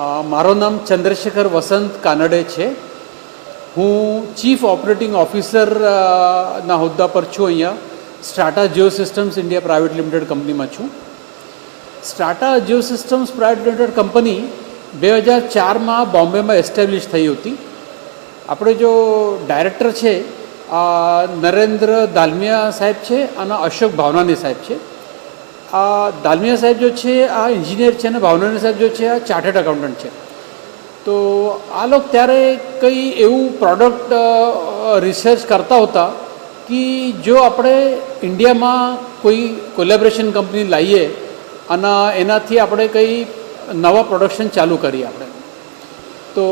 મારું નામ ચંદ્રશેખર વસંત કાનડે છે. હું ચીફ ઓપરેટિંગ ઓફિસરના હોદ્દા પર છું અહીંયા. Strata Geosystems India private limited કંપનીમાં છું. Strata Geosystems private limited company બે હજાર ચારમાં બોમ્બેમાં એસ્ટેબ્લિશ થઈ હતી. આપણે જો ડાયરેક્ટર છે નરેન્દ્ર દાલમિયા સાહેબ છે અને અશોક ભાવનાની સાહેબ છે. આ દાલમિયા સાહેબ જો છે, આ એન્જિનિયર છે અને ભાવનાની સાહેબ જો છે, આ ચાર્ટર્ડ એકાઉન્ટન્ટ છે. તો આ લોકો ત્યારે કંઈ એવું પ્રોડક્ટ રિસર્ચ કરતા હતા કે જો આપણે ઇન્ડિયામાં કોઈ કોલેબરેશન કંપની લાવીએ અને એનાથી આપણે કંઈ નવા પ્રોડક્શન ચાલુ કરીએ આપણે. તો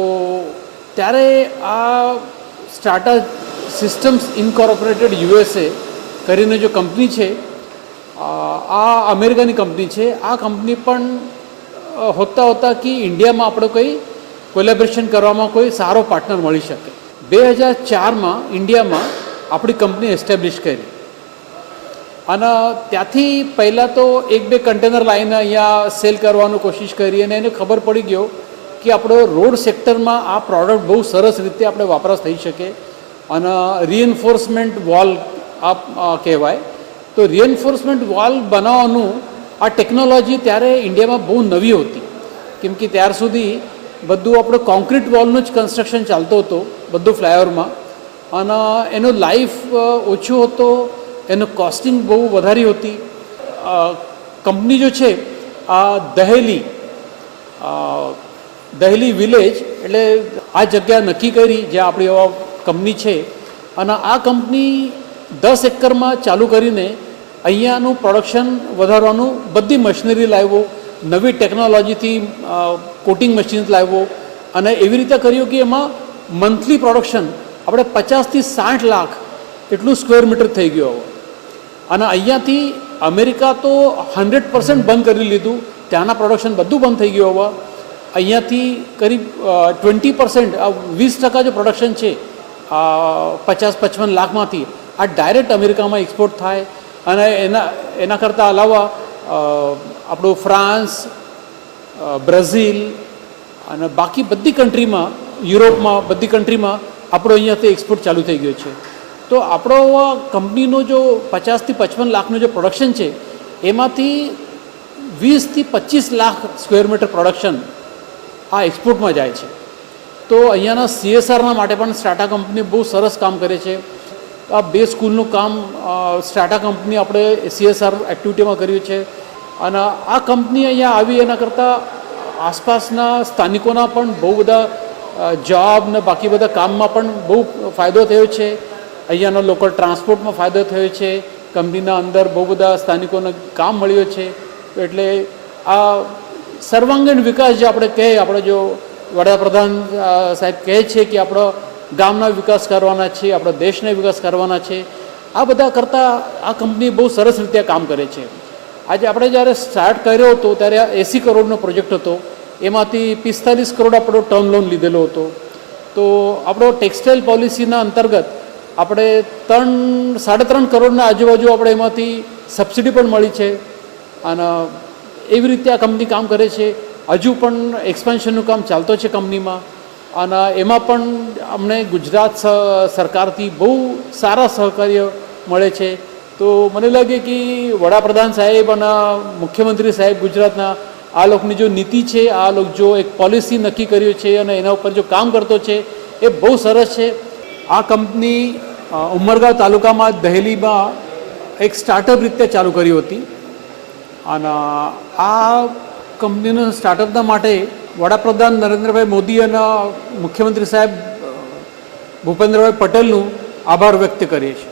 ત્યારે આ સ્ટાર્ટઅપ સિસ્ટમ્સ ઇન્કોર્પોરેટેડ યુએસએ કરીને જો કંપની છે આ અમેરિકાની કંપની છે. આ કંપની પણ હોતા હોતા કે ઇન્ડિયામાં આપણે કોઈ કોલેબરેશન કરવામાં કોઈ સારો પાર્ટનર મળી શકે. બે હજાર ચારમાં ઇન્ડિયામાં આપણી કંપની એસ્ટેબ્લિશ કરી. અને ત્યાંથી પહેલાં તો એક બે કન્ટેનર લાઈને અહીંયા સેલ કરવાનું કોશિશ કરી અને એને ખબર પડી ગયો કે આપણો રોડ સેક્ટરમાં આ પ્રોડક્ટ બહુ સરસ રીતે આપણે વપરાશ થઈ શકે. અને રિએન્ફોર્સમેન્ટ વોલ આ કહેવાય. તો રિએન્ફોર્સમેન્ટ વોલ બનાવવાનું આ ટેકનોલોજી ત્યારે ઇન્ડિયામાં બહુ નવી હતી. કેમ કે ત્યાર સુધી બધું આપણે કોન્ક્રીટ વોલનું જ કન્સ્ટ્રક્શન ચાલતો હતો, બધું ફ્લાયઓવરમાં. અને એનો લાઈફ ઓછો હતો, એનું કોસ્ટિંગ બહુ વધારી હતી. કંપની જો છે, આ દહેલી દહેલી વિલેજ એટલે આ જગ્યા નક્કી કરી, જે આપણી કંપની છે. અને આ કંપની દસ એકરમાં ચાલુ કરીને અહીંયાનું પ્રોડક્શન વધારવાનું બધી મશીનરી લાવ્યો, નવી ટેકનોલોજીથી કોટિંગ મશીન લાવ્યો અને એવી રીતે કર્યું કે એમાં મંથલી પ્રોડક્શન આપણે પચાસથી સાઠ લાખ એટલું સ્ક્વેર મીટર થઈ ગયું અને અહીંયાથી અમેરિકા તો હંડ્રેડ પર્સન્ટ બંધ કરી લીધું, ત્યાંના પ્રોડક્શન બધું બંધ થઈ ગયું હવે અહીંયાથી કરીબ ટ્વેન્ટી પર્સન્ટ વીસ ટકા જો પ્રોડક્શન છે પચાસ પચપન લાખમાંથી, આ ડાયરેક્ટ અમેરિકામાં એક્સપોર્ટ થાય અને એના એના કરતાં અલાવા આપણું ફ્રાન્સ બ્રાઝિલ અને બાકી બધી કન્ટ્રીમાં, યુરોપમાં બધી કન્ટ્રીમાં આપણો અહીંયાથી એક્સપોર્ટ ચાલુ થઈ ગયો છે. તો આપણો કંપનીનો જો પચાસથી પચપન લાખનું જે પ્રોડક્શન છે, એમાંથી વીસથી પચીસ લાખ સ્ક્વેર મીટર પ્રોડક્શન આ એક્સપોર્ટમાં જાય છે. તો અહીંયાના સીએસઆરના માટે પણ સ્ટાટા કંપની બહુ સરસ કામ કરે છે. આ બે સ્કૂલનું કામ સ્ટાટા કંપની આપણે સીએસઆર એક્ટિવિટીમાં કર્યું છે. અને આ કંપની અહીંયા આવી એના કરતાં આસપાસના સ્થાનિકોના પણ બહુ બધા જોબ ને બાકી બધા કામમાં પણ બહુ ફાયદો થયો છે. અહીંયાનો લોકલ ટ્રાન્સપોર્ટમાં ફાયદો થયો છે. કંપનીના અંદર બહુ બધા સ્થાનિકોને કામ મળ્યું છે. એટલે આ સર્વાંગીણ વિકાસ જે આપણે કહે આપણે જો વડાપ્રધાન સાહેબ કહે છે કે આપણો ગામના વિકાસ કરવાના છે, આપણા દેશને વિકાસ કરવાના છે. આ બધા કરતાં આ કંપની બહુ સરસ રીતે કામ કરે છે. આજે આપણે જ્યારે સ્ટાર્ટ કર્યો હતો ત્યારે એંસી કરોડનો પ્રોજેક્ટ હતો. એમાંથી પિસ્તાલીસ કરોડ આપણો ટર્મ લોન લીધેલો હતો. તો આપણો ટેક્સટાઇલ પોલિસીના અંતર્ગત આપણે ત્રણ સાડા ત્રણ કરોડના આજુબાજુ આપણે એમાંથી સબસિડી પણ મળી છે. અને એવી રીતે આ કંપની કામ કરે છે. હજુ પણ એક્સપાન્શનનું કામ ચાલતો છે કંપનીમાં. અને એમાં પણ અમને ગુજરાત સરકારથી બહુ સારા સહકાર્ય મળે છે. તો મને લાગે કે વડાપ્રધાન સાહેબ અને મુખ્યમંત્રી સાહેબ ગુજરાતના આ લોકોની જો નીતિ છે, આ લોકો જો એક પોલિસી નક્કી કર્યો છે અને એના ઉપર જો કામ કરતો છે, એ બહુ સરસ છે. આ કંપની ઉમરગાંવ તાલુકામાં દહેલીમાં એક સ્ટાર્ટઅપ રીતે ચાલુ કરી હતી. અને આ કંપનીનું સ્ટાર્ટઅપના માટે વડાપ્રધાન નરેન્દ્રભાઈ મોદી અને મુખ્યમંત્રી સાહેબ ભૂપેન્દ્રભાઈ પટેલનું આભાર વ્યક્ત કરીએ છીએ.